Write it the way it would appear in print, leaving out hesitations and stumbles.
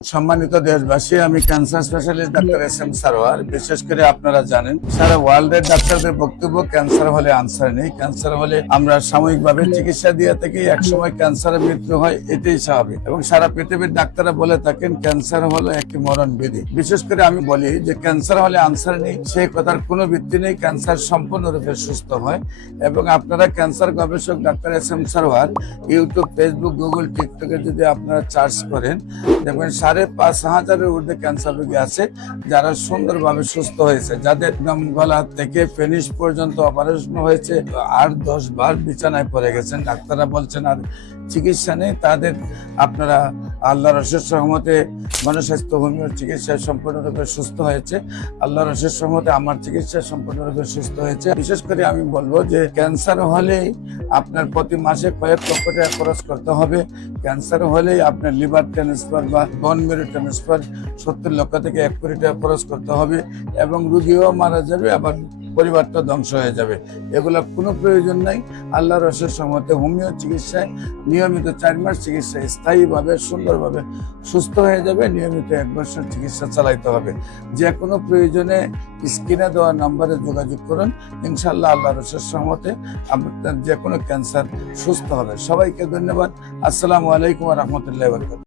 সম্মানিত দেশবাসী, আমি cancer specialist doctor SM Sarwar. বিশেষ করে আপনারা জানেন সারা ওয়ার্ল্ডের ডাক্তারদের বক্তব্য ক্যান্সার হলে আনসার নেই। ক্যান্সার হলে আমরা সাময়িকভাবে চিকিৎসা দিয়ে থাকি, একসময় ক্যান্সারের মৃত্যু হয়, এটাই স্বাভাবিক। এবং সারা পৃথিবীর ডাক্তাররা বলে থাকেন ক্যান্সার হলো একটি মরণ বিধি। বিশেষ করে আমি বলি যে ক্যান্সার হলে আনসার নেই, সেই কথার কোনো ভিত্তি নেই। ক্যান্সার সম্পূর্ণরূপে সুস্থ হয়। এবং আপনারা ক্যান্সার গবেষক doctor SM Sarwar YouTube, Facebook, Google, টিকটকে যদি আপনারা সার্চ করেন, দেখবেন 5,500-এর ঊর্ধ্বে ক্যান্সার রোগী আছে যারা সুন্দরভাবে সুস্থ হয়েছে, যাদের একদম গলা থেকে ফিনিশ পর্যন্ত অপারেশন হয়েছে, 8-10 বার বিছানায় পড়ে গেছেন, ডাক্তাররা বলছেন আর চিকিৎসা নেই। তাদের আপনারা আল্লাহর অশেষ রহমতে গণস্বাস্থ্য হোমিওর চিকিৎসায় সম্পূর্ণরূপে সুস্থ হয়েছে। আল্লাহর অশেষ রহমতে আমার চিকিৎসা সম্পূর্ণরূপে সুস্থ হয়েছে। বিশেষ করে আমি বলবো যে ক্যান্সার হলেই আপনার প্রতি মাসে কয়েক লক্ষ টাকা খরচ করতে হবে। ক্যান্সার হলেই আপনার লিভার ট্রান্সফার বা বোন মেরু ট্রান্সফার 70 লক্ষ থেকে 1 কোটি টাকা খরচ করতে হবে, এবং রুগীও মারা যাবে, আবার পরিবারটা ধ্বংস হয়ে যাবে। এগুলো কোনো প্রয়োজন নাই। আল্লাহর অশেষ রহমতে হোমিও চিকিৎসায় নিয়মিত 4 মাস চিকিৎসা স্থায়ীভাবে সুন্দরভাবে সুস্থ হয়ে যাবে। নিয়মিত 1 বছর চিকিৎসা চালাইতে হবে। যে কোনো প্রয়োজনে স্ক্রিনে দেওয়া নম্বরে যোগাযোগ করুন। ইনশাআল্লাহ আল্লাহর অশেষ রহমতে আপনার যে কোনো ক্যান্সার সুস্থ হবে। সবাইকে ধন্যবাদ। আসসালামু আলাইকুম ওয়া রাহমাতুল্লাহি ওয়া বারাকাতুহু।